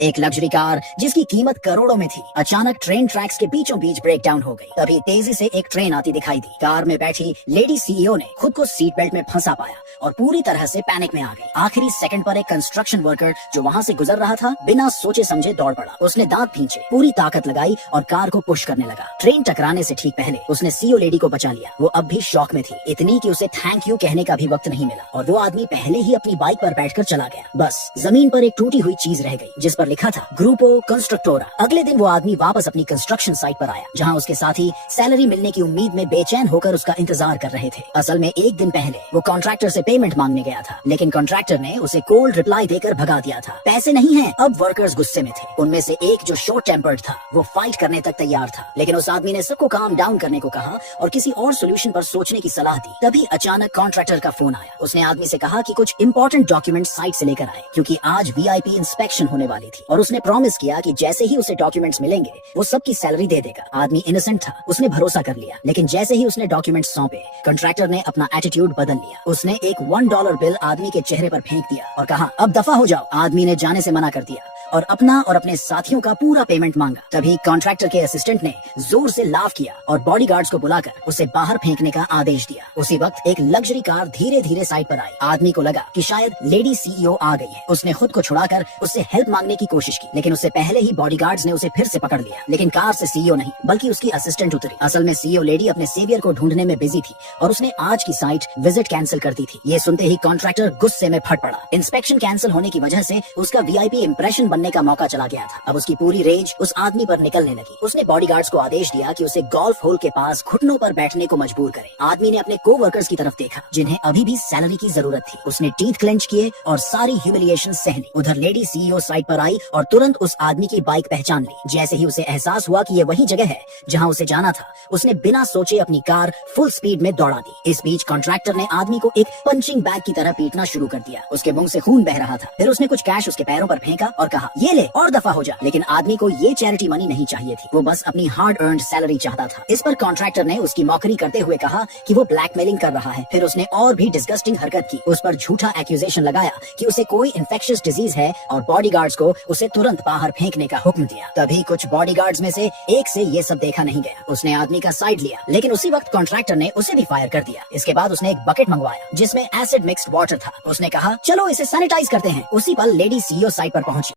एक luxury car जिसकी कीमत करोड़ों में थी अचानक ट्रेन ट्रैक्स के बीचों बीच ब्रेक डाउन हो गई। तभी तेजी से एक ट्रेन आती दिखाई दी। कार में बैठी लेडी सीईओ ने खुद को सीट बेल्ट में फंसा पाया और पूरी तरह से पैनिक में आ गई। आखिरी सेकंड पर एक कंस्ट्रक्शन वर्कर जो वहां से गुजर रहा था बिना सोचे समझे दौड़ पड़ा। उसने दांत खींचे, पूरी ताकत लगाई और कार को पुश करने लगा। ट्रेन टकराने से ठीक पहले उसने सीईओ लेडी को बचा लिया। वो अब भी शॉक में थी, इतनी कि उसे थैंक यू कहने का भी वक्त नहीं मिला और वो आदमी पहले ही अपनी बाइक पर बैठकर चला गया। बस जमीन पर एक टूटी हुई चीज रह गई जिस पर लिखा था ग्रुपो कंस्ट्रक्टोरा। अगले दिन वो आदमी वापस अपनी कंस्ट्रक्शन साइट पर आया जहाँ उसके साथी सैलरी मिलने की उम्मीद में बेचैन होकर उसका इंतजार कर रहे थे। असल में एक दिन पहले वो कॉन्ट्रैक्टर से पेमेंट मांगने गया था, लेकिन कॉन्ट्रैक्टर ने उसे कोल्ड रिप्लाई देकर भगा दिया था। पैसे नहीं हैं। अब वर्कर्स गुस्से में थे। उनमें से एक जो शॉर्ट टेम्पर्ड था वो फाइट करने तक तैयार था, लेकिन उस आदमी ने सबको काम डाउन करने को कहा और किसी और सोल्यूशन पर सोचने की सलाह दी। तभी अचानक कॉन्ट्रैक्टर का फोन आया। उसने आदमी से कहा कि कुछ इंपॉर्टेंट डॉक्यूमेंट साइट से लेकर आए क्योंकि आज वीआईपी इंस्पेक्शन होने वाली थी और उसने प्रॉमिस किया कि जैसे ही उसे डॉक्यूमेंट्स मिलेंगे वो सबकी सैलरी दे देगा। आदमी इनोसेंट था, उसने भरोसा कर लिया, लेकिन जैसे ही उसने डॉक्यूमेंट्स सौंपे कॉन्ट्रैक्टर ने अपना एटीट्यूड बदल लिया। उसने एक $1 बिल आदमी के चेहरे पर फेंक दिया और कहा अब दफा हो जाओ। आदमी ने जाने से मना कर दिया और अपना और अपने साथियों का पूरा पेमेंट मांगा। तभी कॉन्ट्रैक्टर के असिस्टेंट ने जोर से लाफ किया और बॉडीगार्ड्स को बुलाकर उसे बाहर फेंकने का आदेश दिया। उसी वक्त एक लग्जरी कार धीरे धीरे साइड पर आई। आदमी को लगा कि शायद लेडी सीईओ आ गई है। उसने खुद को छुड़ाकर उससे हेल्प मांगने की कोशिश की, लेकिन उससे पहले ही बॉडीगार्ड्स ने उसे फिर से पकड़ लिया। लेकिन कार से सीईओ नहीं बल्कि उसकी असिस्टेंट उतरी। असल में सीईओ लेडी अपने सेवियर को ढूंढने में बिजी थी और उसने आज की साइट विजिट कैंसिल कर दी थी। ये सुनते ही कॉन्ट्रैक्टर गुस्से में फट पड़ा। इंस्पेक्शन कैंसिल होने की वजह से उसका वीआईपी इंप्रेशन बनने का मौका चला गया था। अब उसकी पूरी रेंज उस आदमी पर निकलने लगी। उसने बॉडीगार्ड्स को आदेश दिया कि उसे गोल्फ होल के पास घुटनों पर बैठने को मजबूर करे। आदमी ने अपने कोवर्कर्स की तरफ देखा जिन्हें अभी भी सैलरी की जरूरत थी। उसने टीथ क्लेंच किए और सारी ह्यूमिलिएशन सह ली। उधर लेडी सीईओ साइट पर आई और तुरंत उस आदमी की बाइक पहचान ली। जैसे ही उसे एहसास हुआ कि ये वही जगह है जहां उसे जाना था, उसने बिना सोचे अपनी कार फुल स्पीड में दौड़ा दी। इस बीच कॉन्ट्रैक्टर ने आदमी को एक पंचिंग बैग की तरह पीटना शुरू कर दिया। उसके मुंह से खून बह रहा था। फिर उसने कुछ कैश उसके पैरों पर फेंका और कहा ये ले और दफा हो जा। लेकिन आदमी को ये चैरिटी मनी नहीं चाहिए थी, वो बस अपनी हार्ड अर्न्ड सैलरी चाहता था। इस पर कॉन्ट्रैक्टर ने उसकी मौकरी करते हुए कहा कि वो ब्लैकमेलिंग कर रहा है। फिर उसने और भी डिस्गस्टिंग हरकत की। उस पर झूठा एक्यूजेशन लगाया कि उसे कोई इन्फेक्शियस डिजीज है और बॉडीगार्ड्स को उसे तुरंत बाहर फेंकने का हुक्म दिया। तभी कुछ बॉडीगार्ड्स में से एक से ये सब देखा नहीं गया। उसने आदमी का साइड लिया, लेकिन उसी वक्त कॉन्ट्रैक्टर ने उसे भी फायर कर दिया। इसके बाद उसने एक बकेट मंगवाया जिसमें एसिड मिक्स्ड वाटर था। उसने कहा चलो इसे सैनिटाइज करते हैं। उसी पल लेडी सीईओ साइट पर पहुंची।